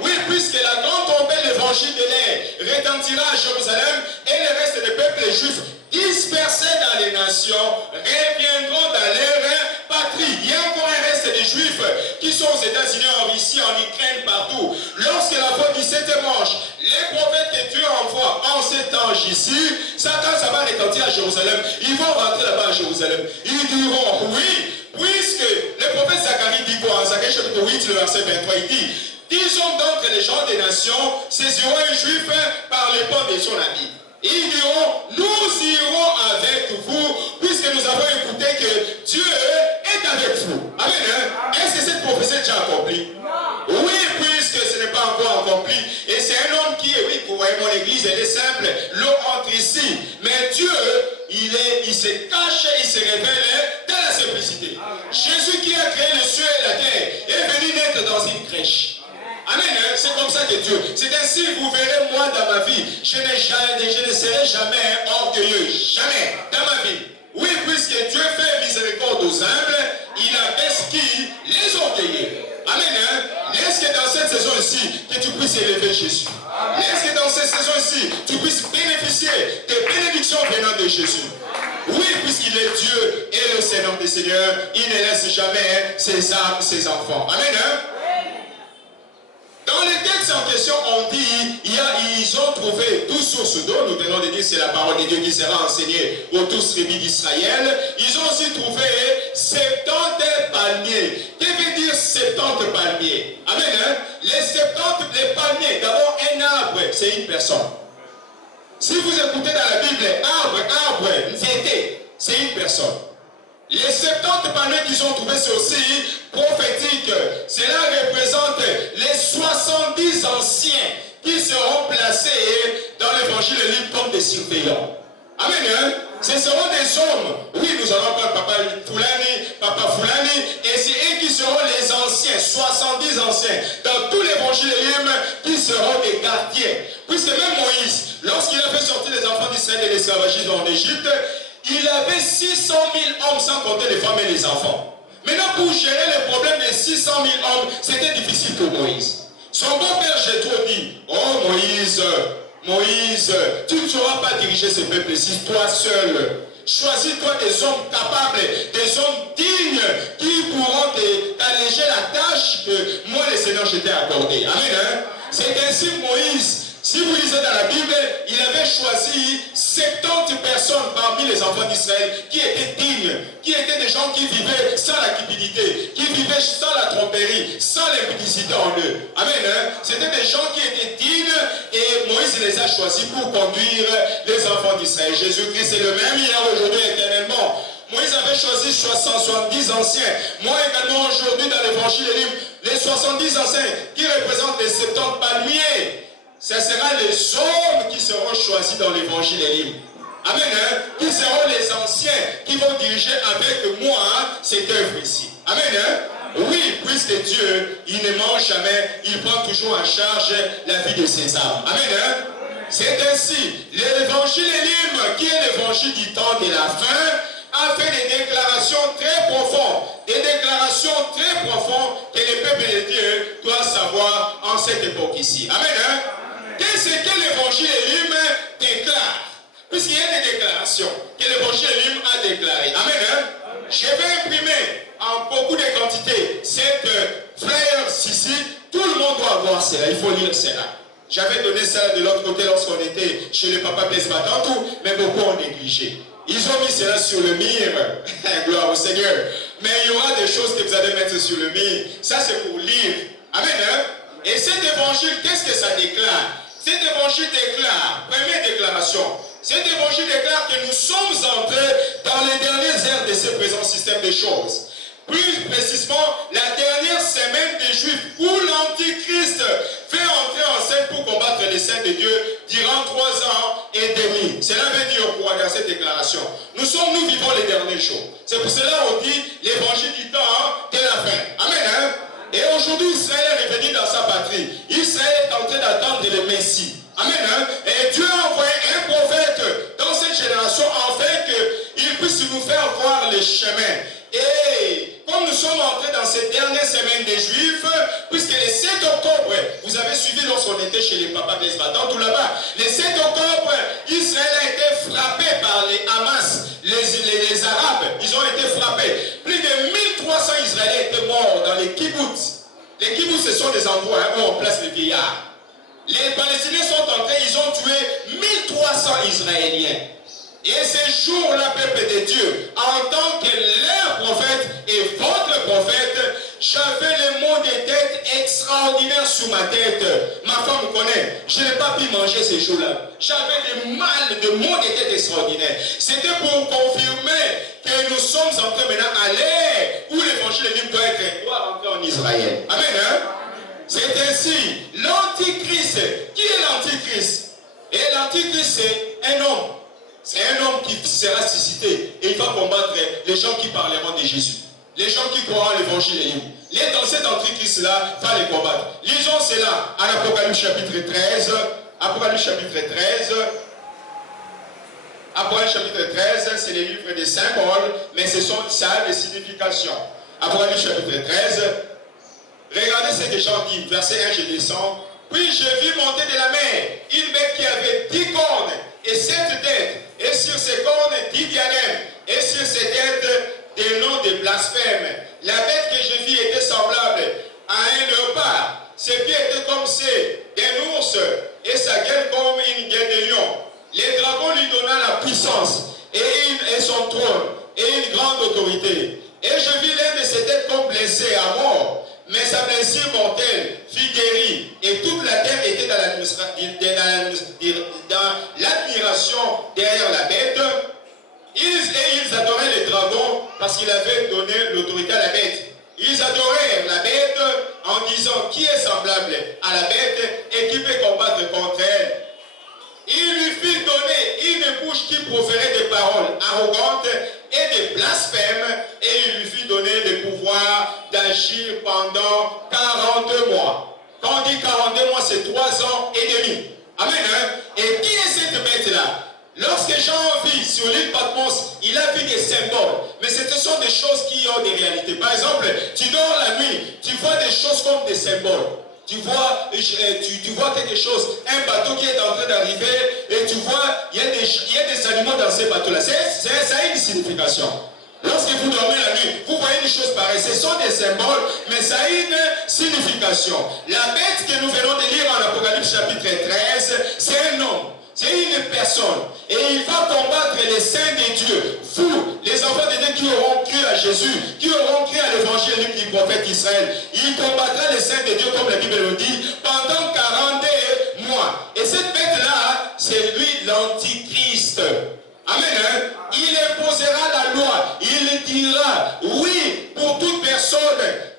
Oui, puisque la grande trompette de l'évangile de l'air retentira à Jérusalem et le reste des peuples juifs dispersés dans les nations reviendront dans leur patrie. Il y a encore un reste des juifs qui sont aux États-Unis, en Russie, en Ukraine, partout. Lorsque la voix du 7e ange, les prophètes que Dieu envoie en cet ange ici, ça va retentir à Jérusalem. Ils vont rentrer là-bas à Jérusalem. Ils diront, oui, puisque le prophète Zacharie dit quoi? En Zacharie chapitre 8, le verset 23, il dit, disons donc que les gens des nations saisiront un juif par les pans de son habit. Ils diront, nous irons avec vous, puisque nous avons écouté que Dieu est avec vous. Amen. Hein? Est-ce que cette prophétie est déjà accomplie? Oui, puisque ce n'est pas encore accompli. Et c'est un homme qui est, oui, vous voyez mon église, elle est simple. L'eau entre ici. Mais Dieu, il se cache, il se révèle dans la simplicité. Jésus qui a créé le ciel et la terre est venu naître dans une crèche. Amen, hein? C'est comme ça que Dieu. C'est ainsi, vous verrez moi dans ma vie, je ne serai jamais orgueilleux. Jamais dans ma vie. Oui, puisque Dieu fait miséricorde aux humbles, il abaisse qui? Les orgueilleux. Amen. Hein? Laisse que dans cette saison-ci, que tu puisses élever Jésus. Laisse que dans cette saison-ci, tu puisses bénéficier des bénédictions venant de Jésus. Oui, puisqu'il est Dieu et le Seigneur des Seigneurs, il ne laisse jamais ses âmes, ses enfants. Amen. Hein? Dans les textes en question, on dit, ils ont trouvé 12 sources d'eau. Nous venons de dire c'est la parole de Dieu qui sera enseignée aux 12 tribus d'Israël. Ils ont aussi trouvé 70 palmiers. Que veut dire 70 palmiers? Amen. Hein? Les 70 les palmiers, d'abord un arbre, c'est une personne. Si vous écoutez dans la Bible, arbre, c'est une personne. Les 70 palmiers qu'ils ont trouvés, c'est aussi prophétique. Cela représente les 70 anciens qui seront placés dans l'évangile libre comme des surveillants. Amen. Hein? Ce seront des hommes. Oui, nous allons prendre Papa Fulani, et c'est eux qui seront les anciens, 70 anciens, dans tout l'évangile libre, qui seront des gardiens. Puisque même Moïse, lorsqu'il a fait sortir les enfants d'Israël de l'esclavagisme en Égypte, il avait 600 000 hommes sans compter les femmes et les enfants. Maintenant, pour gérer le problème des 600 000 hommes, c'était difficile pour Moïse. Son beau-père Jétro dit, oh Moïse, Moïse, tu ne sauras pas diriger ce peuple-ci, toi seul. Choisis-toi des hommes capables, des hommes dignes qui pourront t'alléger la tâche que moi, le Seigneur, je t'ai accordée. Amen. Hein? C'est ainsi Moïse, si vous lisez dans la Bible, il avait choisi 70 personnes parmi les enfants d'Israël qui étaient dignes, qui étaient des gens qui vivaient sans la cupidité, qui vivaient sans la tromperie, sans l'impudicité en eux. Amen. Hein? C'était des gens qui étaient dignes et Moïse les a choisis pour conduire les enfants d'Israël. Jésus-Christ est le même hier, aujourd'hui, éternellement. Moïse avait choisi 70 anciens. Moi également aujourd'hui dans l'évangile des livres, les 70 anciens qui représentent les 70 palmiers. Ce sera les hommes qui seront choisis dans l'évangile des livres. Amen. Hein? Qui seront les anciens qui vont diriger avec moi cette œuvre ici. Amen. Hein? Oui, puisque Dieu, il ne ment jamais, il prend toujours en charge la vie de ses âmes. Amen. Hein? C'est ainsi, l'évangile des livres, qui est l'évangile du temps de la fin, a fait des déclarations très profondes, que le peuple de Dieu doit savoir en cette époque ici. Amen. Hein? Qu'est-ce que l'évangile Elim déclare? Puisqu'il y a des déclarations que l'évangile Elim a déclarées. Amen. Hein? Je vais imprimer en beaucoup de quantités cette flyer ici. Tout le monde doit avoir cela. Il faut lire cela. J'avais donné ça de l'autre côté lorsqu'on était chez le papa Blaise Batantou, mais beaucoup ont négligé. Ils ont mis cela sur le mur. Gloire au Seigneur. Mais il y aura des choses que vous allez mettre sur le mur. Ça, c'est pour lire. Amen. Hein? Et cet évangile, qu'est-ce que ça déclare? Cet évangile déclare, première déclaration, cet évangile déclare que nous sommes entrés dans les dernières heures de ce présent système de choses. Plus précisément, la dernière semaine des Juifs où l'Antichrist fait entrer en scène pour combattre les saints de Dieu durant 3 ans et demi. Cela veut dire quoi dans cette déclaration? Nous vivons les derniers jours. C'est pour cela qu'on dit l'évangile du temps de la fin. Amen. Hein? Et aujourd'hui, Israël est revenu dans sa patrie. Israël est en train d'attendre le Messie. Amen. Hein? Et Dieu a envoyé un prophète dans cette génération afin qu'il puisse nous faire voir le chemin. Et comme nous sommes entrés dans cette dernière semaine des Juifs, puisque le 7 octobre, vous avez suivi lorsqu'on était chez les papas Blaise Batantou là-bas, le 7 octobre, Israël a été frappé par les Hamas, les Arabes, ils ont été frappés. Plus de 1300 Israéliens étaient morts dans les kibbutz. Les kibbutz, ce sont des endroits où on place les vieillards. Les Palestiniens sont entrés, ils ont tué 1300 Israéliens. Et ce jour-là, peuple de Dieu, en tant que leur prophète et votre prophète, j'avais les mots de tête extraordinaires sur ma tête. Ma femme me connaît, je n'ai pas pu manger ce jour-là. J'avais des mal de mots de tête extraordinaires. C'était pour confirmer que nous sommes entrés maintenant à l'ère où l'évangile doit rentrer en Israël. Amen. Hein? C'est ainsi, l'Antichrist. Qui est l'Antichrist? Et l'Antichrist, c'est un homme. C'est un homme qui sera suscité et il va combattre les gens qui parleront de Jésus. Les gens qui croiront à l'évangile. Les dans cet Antichrist-là va les combattre. Lisons cela à l'Apocalypse chapitre 13. Apocalypse chapitre 13. Apocalypse chapitre 13, c'est les livres des symboles, mais ça a des significations. Apocalypse chapitre 13. Regardez ce que Jean dit. Verset 1, je descends. Puis je vis monter de la mer une bête qui avait 10 cornes et 7 têtes. Et sur ces cornes 10 diadèmes. Et sur ces têtes des noms de blasphème. La bête que je vis était semblable à un léopard. Ses pieds étaient comme ceux d'un ours et sa gueule comme une gueule de lion. Les dragons lui donna la puissance et son trône et une grande autorité. Et je vis l'un de ses têtes comme blessé à mort. Mais sa blessure mortelle fut guérie et toute la terre était dans l'admiration derrière la bête. Ils adoraient les dragons parce qu'il avait donné l'autorité à la bête. Ils adorèrent la bête en disant qui est semblable à la bête et qui peut combattre contre elle. Il lui fit donner une bouche qui proférait des paroles arrogantes et des blasphèmes, et il lui fit donner le pouvoir d'agir pendant 40 mois. Quand on dit 42 mois, c'est 3 ans et demi. Amen. Hein? Et qui est cette bête-là? Lorsque Jean vit sur l'île Patmos, il a vu des symboles. Mais ce sont des choses qui ont des réalités. Par exemple, tu dors la nuit, tu vois des choses comme des symboles. tu vois quelque chose, un bateau qui est en train d'arriver, et tu vois, il y a des animaux dans ces bateaux-là. Ça a une signification. Lorsque vous dormez la nuit, vous voyez des choses pareilles. Ce sont des symboles, mais ça a une signification. La bête que nous venons de lire en Apocalypse chapitre 13, c'est un homme. C'est une personne. Et il va combattre les saints de Dieu. Vous, les enfants de Dieu qui auront cru à Jésus, qui auront cru à l'évangile du prophète Israël. Il combattra les saints de Dieu, comme la Bible le dit, pendant 42 mois. Et cette bête-là, c'est lui l'Antichrist. Amen. Hein? Il imposera la loi. Il dira, oui, pour toute personne,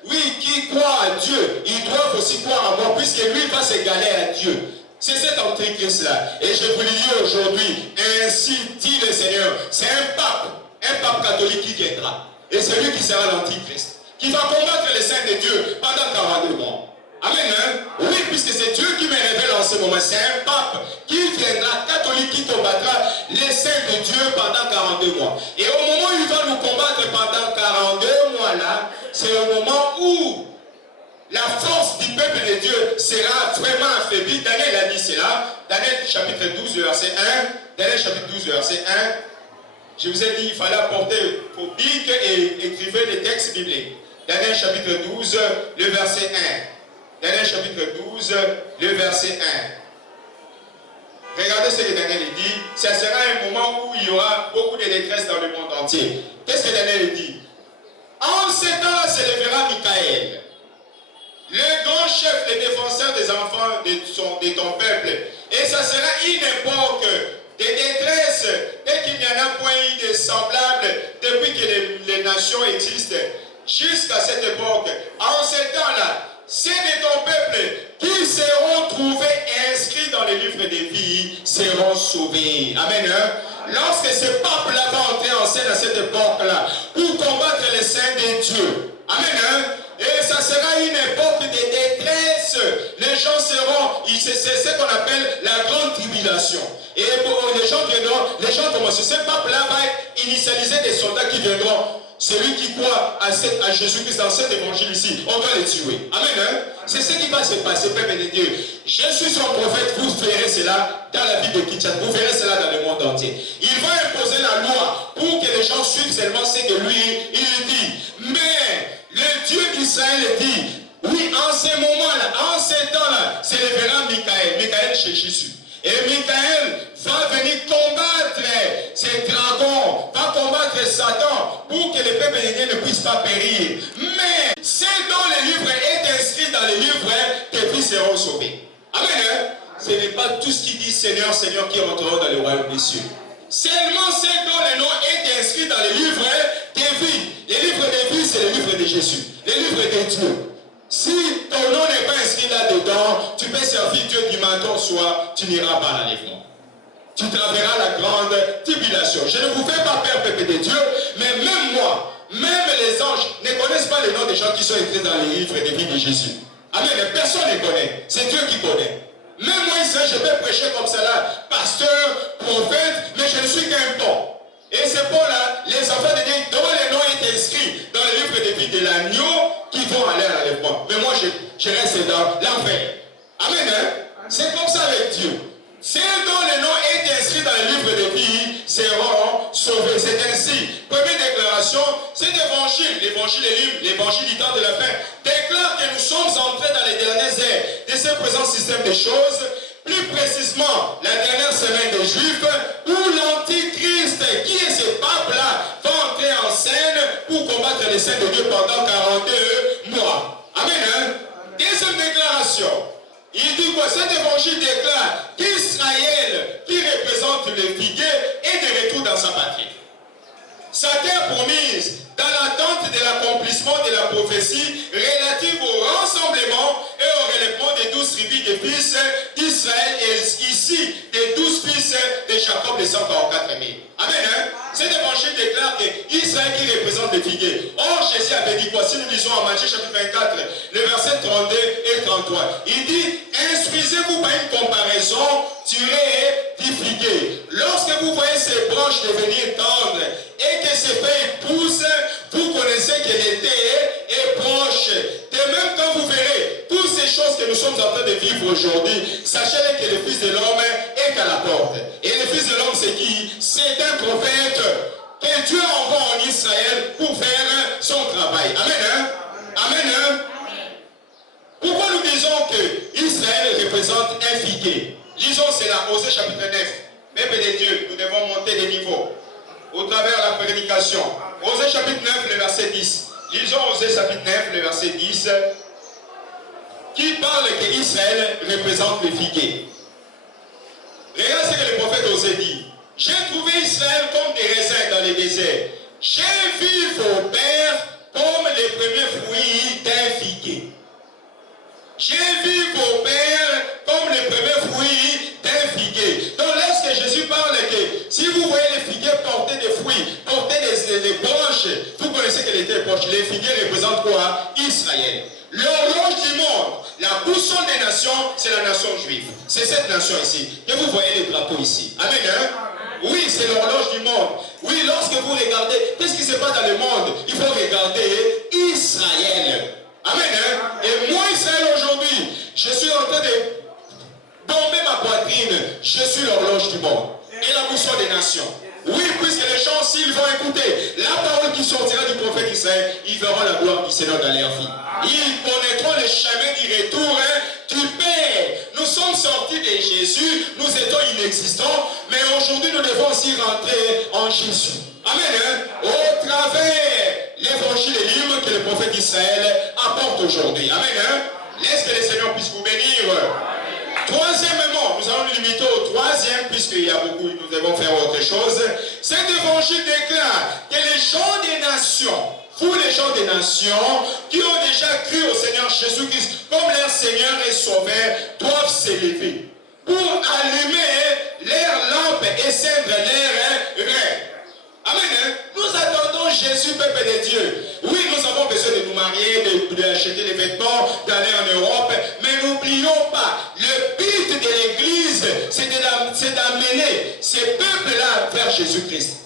oui, qui croit à Dieu, ils doivent aussi croire à moi, puisque lui va s'égaler à Dieu. C'est cet antéchrist-là. Et je vous le dis aujourd'hui, ainsi dit le Seigneur, c'est un pape catholique qui viendra. Et c'est lui qui sera l'antéchrist, qui va combattre les saints de Dieu pendant 42 mois. Amen. Hein? Oui, puisque c'est Dieu qui me révèle en ce moment. C'est un pape qui viendra, catholique, qui combattra les saints de Dieu pendant 42 mois. Et au moment où il va nous combattre pendant 42 mois là, c'est le moment où la force du peuple de Dieu sera vraiment affaiblie. Daniel a dit cela. Daniel chapitre 12, verset 1. Daniel chapitre 12, verset 1. Je vous ai dit, il fallait apporter vos bibles et écrivez les textes bibliques. Daniel chapitre 12, le verset 1. Daniel chapitre 12, le verset 1. Regardez ce que Daniel dit. Ça sera un moment où il y aura beaucoup de détresse dans le monde entier. Qu'est-ce que Daniel dit? En ce temps-là s'élèvera Michael, le grand chef, le défenseur des enfants de ton peuple. Et ça sera une époque de détresse, et qu'il n'y en a point eu de semblable depuis que les nations existent. Jusqu'à cette époque, en ce temps-là, ceux de ton peuple qui seront trouvés inscrits dans les livres des vies seront sauvés. Amen. Hein? Lorsque ce pape-là va entrer en scène à cette époque-là, pour combattre les saints de Dieu. Amen. Hein? Et ça sera une époque de détresse. Les gens seront, c'est ce qu'on appelle la grande tribulation. Et les gens viendront, les gens commencent. Ce pape-là va initialiser des soldats qui viendront. Celui qui croit à Jésus-Christ dans cet évangile ici, on va les tuer. Amen. Hein? C'est ce qui va se passer, peuple de Dieu. Je suis son prophète, vous verrez cela dans la ville de Kinshasa, vous verrez cela dans le monde entier. Il va imposer la loi pour que les gens suivent seulement ce que lui, il dit. Mais le Dieu d'Israël dit, oui, en ce moment-là, en ce temps-là, s'élèvera Michael chez Jésus. Et Michael va venir combattre ces dragons, va combattre Satan pour que le peuple de Dieu ne puisse pas périr. Mais ce dont le livre est inscrit dans le livre, tes fils seront sauvés. Amen. Hein? Ce n'est pas tout ce qui dit Seigneur, Seigneur qui rentreront dans le royaume des cieux. Seulement ce dont le nom est inscrit dans le livre des vies. Le livre des vies, c'est le livre de Jésus. Le livre de Dieu. Si ton nom n'est pas inscrit là-dedans, tu peux servir Dieu du matin au soir, tu n'iras pas à l'enlèvement. Tu traverseras la grande tribulation. Je ne vous fais pas peur, peuple de Dieu, mais même moi, même les anges ne connaissent pas les noms des gens qui sont écrits dans les livres des vies de Jésus. Amen. Personne ne connaît. C'est Dieu qui connaît. Même moi, ici, je vais prêcher comme cela, pasteur, prophète, mais je ne suis qu'un bon. Et c'est pour là, les enfants de Dieu, dont les noms est inscrit dans le livre des vies de l'agneau, qui vont aller à l'enlèvement. Mais moi, je reste dans l'enfer. Amen. Hein? C'est comme ça avec Dieu. Ceux dont le nom est inscrit dans le livre des vies seront sauvés. C'est ainsi. Première déclaration, cet évangile, l'évangile du temps de la fin, déclare que nous sommes entrés dans les dernières ères de ce présent système de choses. Plus précisément, la dernière semaine des Juifs, où l'Antichrist, qui est ce pape-là, va entrer en scène pour combattre les saints de Dieu pendant 42 mois. Amen. Hein? Deuxième déclaration. Il dit quoi? Cet évangile déclare qu'Israël, qui représente le figuier, est de retour dans sa patrie. Sa terre promise, dans l'attente de l'accomplissement de la prophétie relative au rassemblement et au relèvement des 12 tribus des fils d'Israël et ici des 12 fils de Jacob, les 144 000. Amen. Hein? Cet évangile déclare qu'Israël qui représente le figuier. Or, Jésus avait dit quoi? Si nous lisons en Matthieu chapitre 24, le verset 32 et 33, il dit, instruisez-vous par une comparaison tirée du figuier. Lorsque vous voyez ces branches devenir tendres et que ces feuilles poussent, vous connaissez que l'été est proche. De même, quand vous verrez toutes ces choses que nous sommes vivre aujourd'hui, sachez que le Fils de l'homme est à la porte. Et le Fils de l'homme, c'est qui? C'est un prophète que Dieu envoie en Israël pour faire son travail. Amen. Hein? Amen. Hein? Pourquoi nous disons que Israël représente un figuier? Lisons cela, Osée chapitre 9. Peuple de Dieu, nous devons monter des niveaux au travers de la prédication. Osée chapitre 9, le verset 10. Lisons Osée chapitre 9, le verset 10, qui parle que Israël représente le figuier. Regarde ce que le prophète Osée dit. J'ai trouvé Israël comme des raisins dans les déserts. J'ai vu vos pères comme les premiers fruits d'un figuier. J'ai vu vos pères comme les premiers fruits d'un figuier. Donc lorsque Jésus parle que si vous voyez les figuiers porter des fruits, porter des branches, vous connaissez quelle était les branches. Les figuiers représentent quoi? Israël. L'horloge du monde, la boussole des nations, c'est la nation juive. C'est cette nation ici. Et vous voyez les drapeaux ici. Amen. Hein? Oui, c'est l'horloge du monde. Oui, lorsque vous regardez, qu'est-ce qui se passe dans le monde? Il faut regarder Israël. Amen. Hein? Et moi, Israël, aujourd'hui, je suis en train de bomber ma poitrine. Je suis l'horloge du monde. Et la boussole des nations. Oui, puisque les gens, s'ils vont écouter la parole qui sortira du prophète Israël, ils verront la gloire du Seigneur dans leur vie. Ils connaîtront le chemin du retour du Père. Nous sommes sortis de Jésus, nous étions inexistants, mais aujourd'hui nous devons aussi rentrer en Jésus. Amen. Hein? Au travers l'évangile et l'hymne que le prophète Israël apporte aujourd'hui. Amen. Hein? Laisse que le Seigneur puisse vous bénir. Troisièmement, nous allons nous limiter au troisième, puisqu'il y a beaucoup, nous devons faire autre chose. Cet évangile déclare que les gens des nations, vous les gens des nations, qui ont déjà cru au Seigneur Jésus-Christ comme leur Seigneur et Sauveur, doivent s'élever pour allumer leurs lampes et cendre leurs reins. Amen. Nous attendons Jésus, peuple de Dieu. Oui, nous avons besoin de nous marier, d'acheter des vêtements, d'aller en Europe, mais n'oublions pas, le but de l'Église, c'est d'amener ces peuples-là vers Jésus-Christ.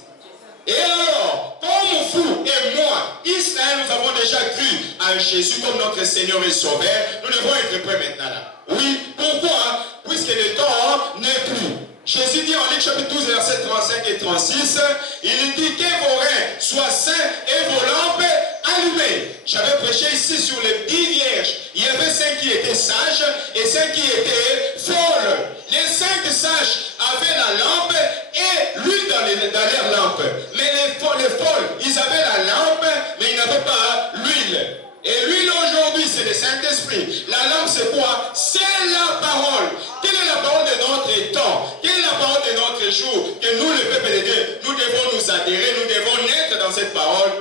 Et alors, comme vous et moi, Israël, nous avons déjà cru à Jésus comme notre Seigneur et Sauveur, nous devons être prêts maintenant là. Oui, pourquoi? Puisque le temps n'est plus. Jésus dit en Luc chapitre 12, versets 35 et 36, il dit que vos reins soient saints et vos lampes allumées. J'avais prêché ici sur les 10 vierges. Il y avait 5 qui étaient sages et 5 qui étaient folles. Les 5 sages avaient la lampe et l'huile dans leur lampe. Mais les folles, ils avaient la lampe, mais ils n'avaient pas l'huile. Et l'huile aujourd'hui, c'est le Saint-Esprit. La lampe, c'est quoi? C'est la parole. Quelle est la parole de notre temps? Quelle est la parole de notre jour? Que nous, le peuple de Dieu, nous devons nous adhérer, nous devons naître dans cette parole.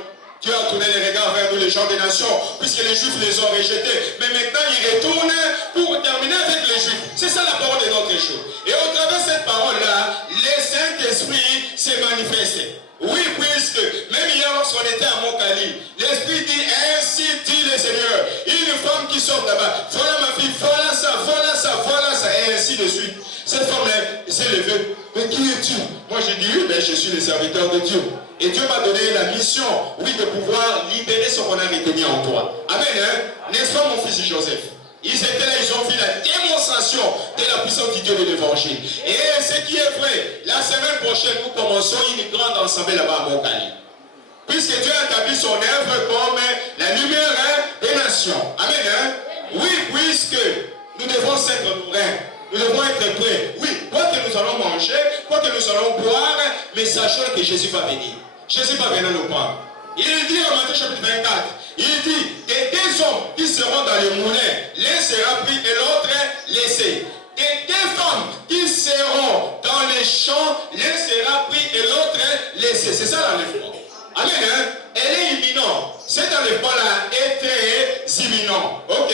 Dieu a tourné les regards vers nous, les gens des nations, puisque les Juifs les ont rejetés. Mais maintenant, ils retournent pour terminer avec les Juifs. C'est ça la parole de notre jour. Et au travers de cette parole-là, le Saint-Esprit s'est manifesté. Oui, puisque même hier lorsqu'on était à Montcali, l'Esprit dit, ainsi dit le Seigneur, une femme qui sort là-bas, voilà ma fille, voilà ça, voilà ça, voilà ça, et ainsi de suite. Cette femme-là s'est levée. Mais qui es-tu? Moi j'ai dit, oui, ben, je suis le serviteur de Dieu. Et Dieu m'a donné la mission, oui, de pouvoir libérer ce qu'on a retenu en toi. Amen, hein? N'est-ce pas mon fils Joseph? Ils étaient là, ils ont vu la démonstration de la puissance du Dieu de l'Évangile. Et ce qui est vrai, la semaine prochaine, nous commençons une grande assemblée là-bas à Montcali. Puisque Dieu a établi son œuvre comme la lumière des nations. Amen. Hein? Oui, puisque nous devons s'être nos reins. Nous devons être prêts. Oui, quoi que nous allons manger, quoi que nous allons boire, mais sachons que Jésus va venir. Jésus va venir nous prendre. Il dit en Matthieu chapitre 24, il dit que des hommes qui seront dans le moulin, l'un sera pris et l'autre laissé. Et des femmes qui seront dans les champs, l'un sera pris et l'autre laissé. C'est ça l'enlèvement. Amen. Hein? Elle est imminente. Cet enlèvement-là est très imminent. Ok?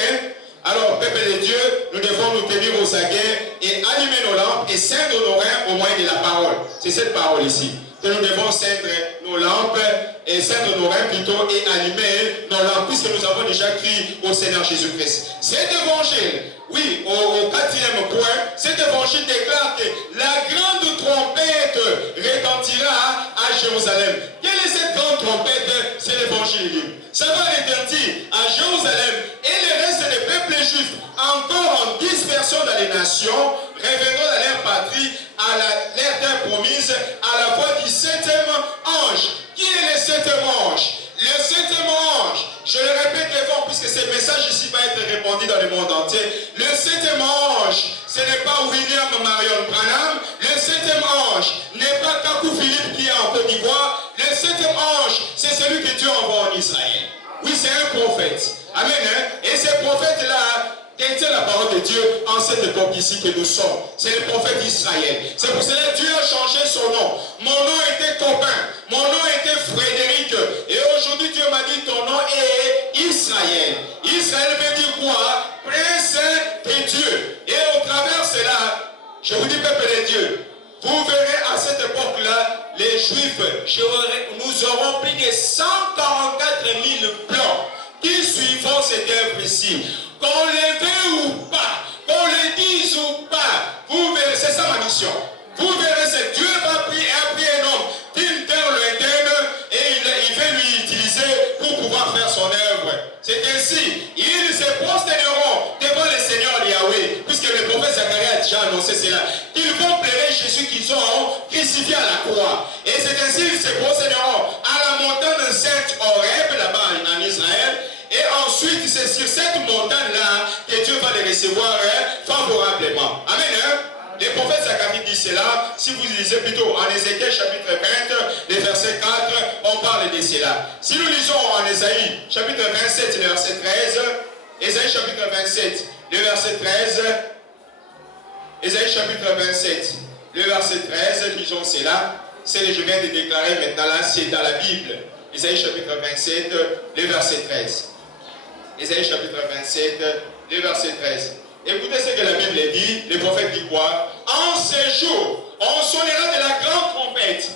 Alors, peuple de Dieu, nous devons nous tenir aux aguets et allumer nos lampes et ceindre nos reins au moyen de la parole. C'est cette parole ici. Que nous devons ceindre nos lampes et ceindre nos reins plutôt et allumer nos lampes puisque nous avons déjà crié au Seigneur Jésus-Christ. Cet évangile, oui, au 4e point, cet évangile déclare que la grande trompette retentira à Jérusalem. Quelle est cette grande trompette? C'est l'évangile. Ça va retentir à Jérusalem et le reste des peuples juifs encore en 10 dispersion dans les nations, reviendront dans leur patrie, à leur terre promise, à la voix du septième ange. Qui est le septième ange? Le septième ange, je le répète devant, puisque ce message ici va être répandu dans le monde entier. Le septième ange, ce n'est pas William Marion Branham. Le septième ange n'est pas Kakou Philippe qui est en Côte d'Ivoire. Le septième ange, c'est celui que Dieu envoie en Israël. Oui, c'est un prophète. Amen. Hein? Et ce prophète-là détient la parole de Dieu en cette époque ici que nous sommes. C'est le prophète d'Israël. C'est pour cela que Dieu a changé son nom. Mon nom était Copain. Mon nom était Frédéric. Et aujourd'hui, Dieu m'a dit, ton nom est Israël. Israël veut dire quoi? Prince de Dieu. Et au travers de cela, je vous dis, peuple de Dieu, vous verrez à cette époque-là, les Juifs, nous aurons plus de 144 000 plans qui suivront cette œuvre ici. Qu'on le veuille ou pas, qu'on le dise ou pas, vous verrez, c'est ça ma mission. Vous verrez, c'est Dieu va prier un homme d'une terre lointaine et il va lui utiliser pour pouvoir faire son œuvre. C'est ainsi, ils se prosterneront devant le Seigneur Yahweh, puisque le prophète Zacharie a déjà annoncé cela, qu'ils vont pleurer Jésus qu'ils ont crucifié à la croix. Et c'est ainsi qu'ils se prosterneront à la montagne sainte Horeb, là-bas en Israël. Et ensuite, c'est sur cette montagne-là que Dieu va les recevoir favorablement. Amen. Hein? Le prophète Zacharie dit cela. Si vous lisez plutôt en Ézéchiel chapitre 20, le verset 4, on parle de cela. Si nous lisons en Ésaïe chapitre 27, le verset 13, Ésaïe chapitre 27, le verset 13, Ésaïe chapitre 27, le verset 13, lisons cela. C'est ce que je viens de déclarer maintenant là, c'est dans la Bible. Ésaïe chapitre 27, le verset 13. Ésaïe chapitre 27, le verset 13. Écoutez ce que la Bible dit, le prophète dit quoi? En ce jour, on sonnera de la grande trompette.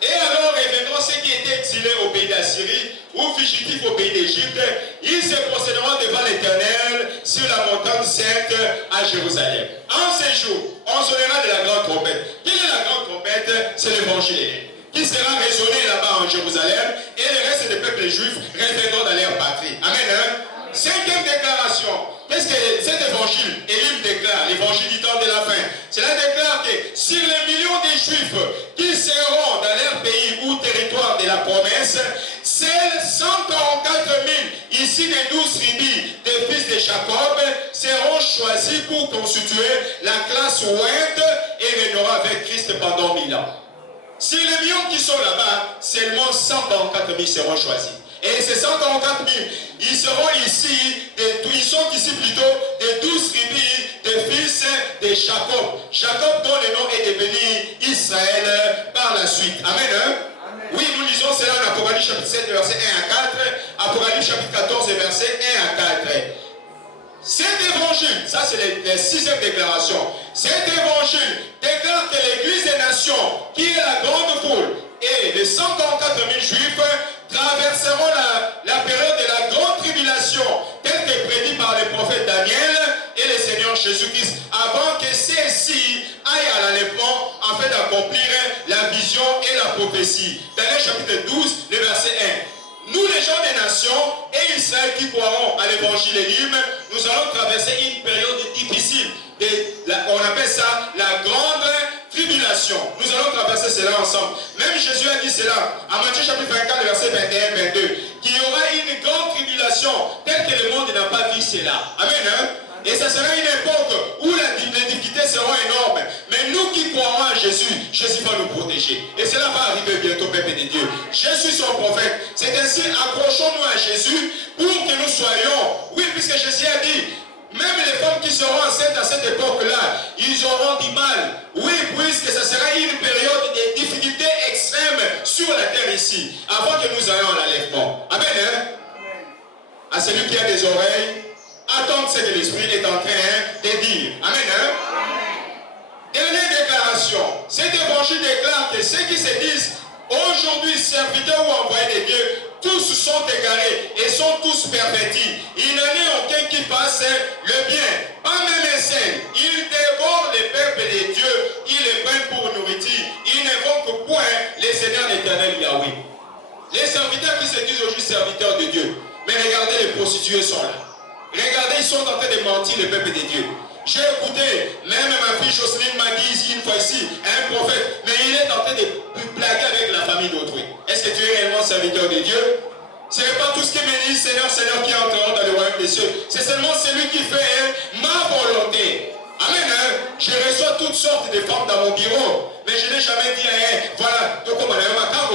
Et alors reviendront ceux qui étaient exilés au pays d'Assyrie ou fugitifs au pays d'Égypte. Ils se procéderont devant l'Éternel sur la montagne sainte à Jérusalem. En ce jour, on sonnera de la grande trompette. Quelle est la grande trompette? C'est l'évangile qui sera résonné là-bas en Jérusalem, et le reste des peuples juifs reviendront dans leur patrie. Amen. Hein? Cinquième déclaration. Qu'est-ce que cet évangile, Élie déclare, l'évangile du temps de la fin? Cela déclare que sur les millions de juifs qui seront dans leur pays ou territoire de la promesse, seuls 144 000 ici des 12 tribus des fils de Jacob seront choisis pour constituer la classe ointe et régneront avec Christ pendant 1000 ans. Sur les millions qui sont là-bas, seulement 144 000 seront choisis. Et ces 144 000, ils seront ici, ils sont ici plutôt des 12 tribus des fils de Jacob. Jacob dont le nom est devenu Israël par la suite. Amen. Hein? Amen. Oui, nous lisons cela en Apocalypse chapitre 7, verset 1 à 4. Apocalypse chapitre 14, verset 1 à 4. Cet évangile, ça c'est la sixième déclaration. Cet évangile déclare que l'Église des nations, qui est la grande foule, et les 144 000 juifs traverseront la période de la grande tribulation, telle que prédit par le prophète Daniel et le Seigneur Jésus-Christ, avant que ceux-ci aillent à l'enlèvement afin d'accomplir la vision et la prophétie. Daniel chapitre 12, le verset 1. Nous, les gens des nations et Israël qui croiront à l'évangile élim, nous allons traverser une période difficile. On appelle ça la grande tribulation. Nous allons traverser cela ensemble. Même Jésus a dit cela à Matthieu chapitre 24, verset 21-22, qu'il y aura une grande tribulation telle que le monde n'a pas vu cela. Amen. Hein? Et ça sera une époque où les difficultés seront énormes. Mais nous qui croirons à Jésus, Jésus va nous protéger. Et cela va arriver bientôt, peuple de Dieu. Jésus, son prophète. C'est ainsi, accrochons-nous à Jésus pour que nous soyons. Oui, puisque Jésus a dit, même les femmes qui seront enceintes à cette époque-là, ils auront du mal. Oui, puisque ce sera une période de difficultés extrêmes sur la terre ici, avant que nous ayons l'enlèvement. Amen. Hein? À celui qui a des oreilles, attendre ce que l'Esprit est en train de dire. Amen. Hein? Dernière déclaration. Cet évangile déclare que ceux qui se disent aujourd'hui serviteurs ou envoyés de Dieu, tous sont égarés et sont tous pervertis. Il n'en est aucun qui fasse le bien. Pas même un seul. Ils dévorent les peuples de Dieu. Ils les prennent pour nourriture. Ils n'invoquent point les seigneurs éternels Yahweh. Les serviteurs qui se disent aujourd'hui serviteurs de Dieu. Mais regardez, les prostituées sont là. Regardez, ils sont en train de mentir le peuple de Dieu. J'ai écouté, même ma fille Jocelyne m'a dit ici une fois ici, un prophète, mais il est en train de blaguer avec la famille d'autrui. Est-ce que tu es réellement serviteur de Dieu? Ce n'est pas tout ce qui me dit Seigneur, Seigneur qui entrera dans le royaume des cieux. C'est seulement celui qui fait ma volonté. Amen. Hein? Je reçois toutes sortes de femmes dans mon bureau. Mais je n'ai jamais dit, voilà,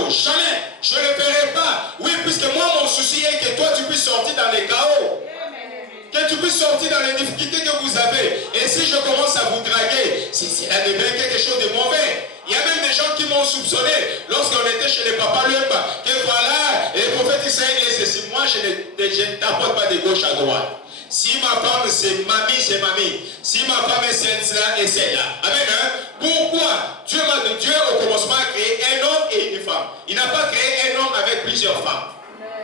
jamais. Je ne le ferai pas. Oui, puisque moi, mon souci est que toi, tu puisses sortir dans les chaos. Que tu puisses sortir dans les difficultés que vous avez. Et si je commence à vous draguer, cela devient quelque chose de mauvais. Il y a même des gens qui m'ont soupçonné lorsqu'on était chez les papas Lumba, que voilà, les prophètes israéliens, c'est ceci. Moi, je ne t'apporte pas de gauche à droite. Si ma femme c'est mamie, c'est mamie. Si ma femme est celle-là et celle-là. Amen. Hein? Pourquoi Dieu au commencement a créé un homme et une femme. Il n'a pas créé un homme avec plusieurs femmes.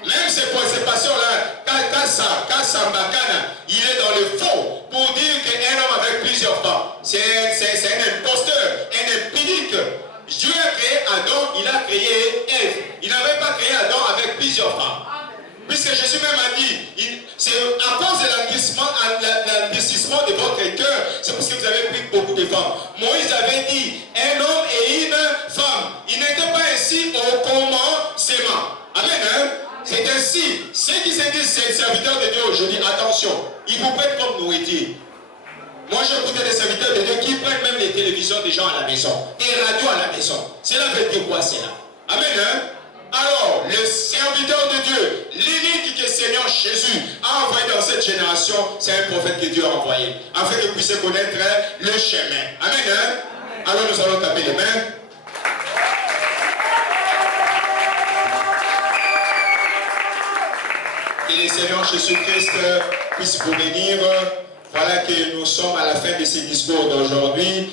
Même ces passions-là, Kassambakana, il est dans le faux pour dire qu'un homme avec plusieurs femmes, c'est un imposteur, un impédique. Dieu a créé Adam, il a créé Ève. Il n'avait pas créé Adam avec plusieurs femmes. Puisque Jésus même a dit, c'est à cause de l'investissement de votre cœur, c'est parce que vous avez pris beaucoup de femmes. Moïse avait dit, un homme et une femme. Il n'était pas ainsi au commencement. Amen. Hein? C'est ainsi. Ceux qui se disent serviteurs de Dieu aujourd'hui, attention, ils vous prennent comme nourriture. Moi, j'écoute des serviteurs de Dieu qui prennent même les télévisions des gens à la maison, des radios à la maison. Cela veut dire quoi, cela? Amen. Hein? Alors, le serviteur de Dieu, l'unique que le Seigneur Jésus a envoyé dans cette génération, c'est un prophète que Dieu a envoyé, afin que vous puissiez connaître le chemin. Amen. Hein? Alors, nous allons taper les mains. Que le Seigneur Jésus-Christ puisse vous bénir. Voilà que nous sommes à la fin de ce discours d'aujourd'hui.